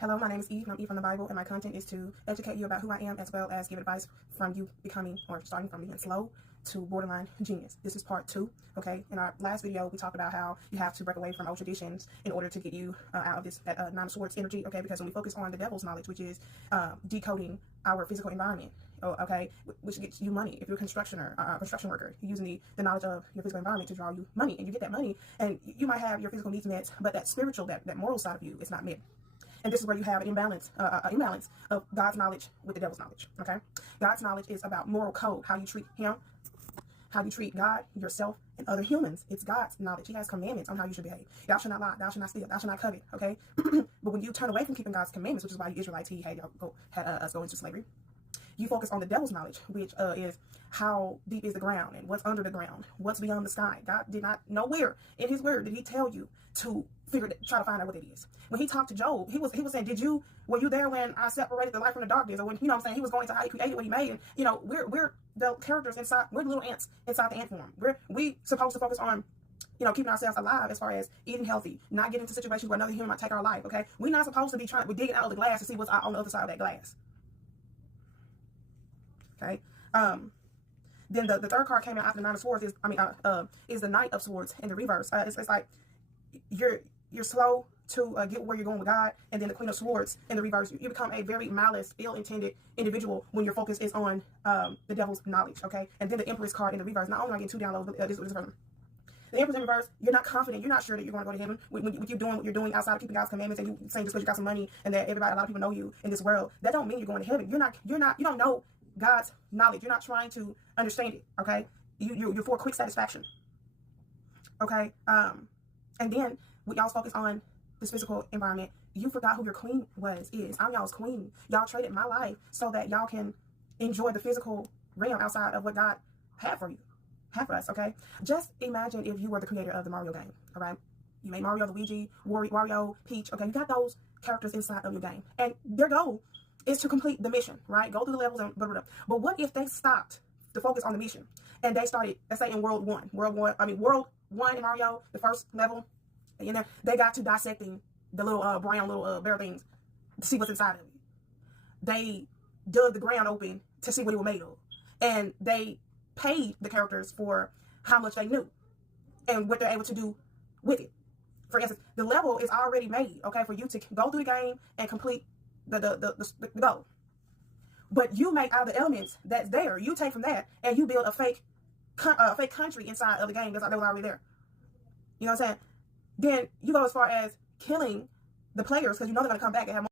Hello, my name is Eve, and I'm Eve from the Bible, and my content is to educate you about who I am as well as give advice from you becoming or starting from being slow to borderline genius. This is part 2, okay? In our last video, we talked about how you have to break away from old traditions in order to get you out of this Nine of Swords energy, okay? Because when we focus on the devil's knowledge, which is decoding our physical environment, okay, which gets you money. If you're a construction worker, you're using the knowledge of your physical environment to draw you money, and you get that money, and you might have your physical needs met, but that spiritual, that moral side of you is not met. And this is where you have an imbalance of God's knowledge with the devil's knowledge, okay? God's knowledge is about moral code, how you treat him, how you treat God, yourself, and other humans. It's God's knowledge. He has commandments on how you should behave. Thou shalt not lie, thou shalt not steal, thou shalt not covet, okay? But when you turn away from keeping God's commandments, which is why you Israelites, he had us go into slavery, you focus on the devil's knowledge, which is how deep is the ground and what's under the ground, what's beyond the sky. God did not, nowhere in his word did he tell you to try to find out what it is. When he talked to Job, he was saying, were you there when I separated the light from the darkness? Or when, what I'm saying, he was going to how he created what he made. And, we're the characters inside, we're the little ants inside the ant form. We supposed to focus on, keeping ourselves alive as far as eating healthy, not getting into situations where another human might take our life, okay? We're not supposed to be we're digging out of the glass to see what's on the other side of that glass. Okay. Then the third card came out after the Nine of Swords is the Knight of Swords in the reverse. It's like you're slow to get where you're going with God, and then the Queen of Swords in the reverse. You become a very malice, ill-intended individual when your focus is on the devil's knowledge. Okay. And then the Empress card in the reverse. Not only am I getting 2 downloads, but this person. The Empress in reverse, you're not confident. You're not sure that you're going to go to heaven when you're doing what you're doing outside of keeping God's commandments, and you saying just because you got some money and that a lot of people know you in this world, that don't mean you're going to heaven. You don't know God's knowledge. You're not trying to understand it. Okay. You're for quick satisfaction. Okay. And then when y'all focus on this physical environment, you forgot who your queen is. I'm y'all's queen. Y'all traded my life so that y'all can enjoy the physical realm outside of what God had for us, okay? Just imagine if you were the creator of the Mario game, all right? You made Mario, Luigi, Wario, Peach, okay? You got those characters inside of your game, and their goal is to complete the mission, right? Go through the levels and blah, blah, blah. But what if they stopped to focus on the mission, and they started, let's say in World 1 in Mario, the first level, they got to dissecting the little brown bear things to see what's inside of it. They dug the ground open to see what it was made of. And they paid the characters for how much they knew and what they're able to do with it. For instance, the level is already made, okay, for you to go through the game and complete the goal. But you make out of the elements that's there. You take from that and you build a fake country inside of the game that was already there. You know what I'm saying? Then you go as far as killing the players because you know they're going to come back and have more.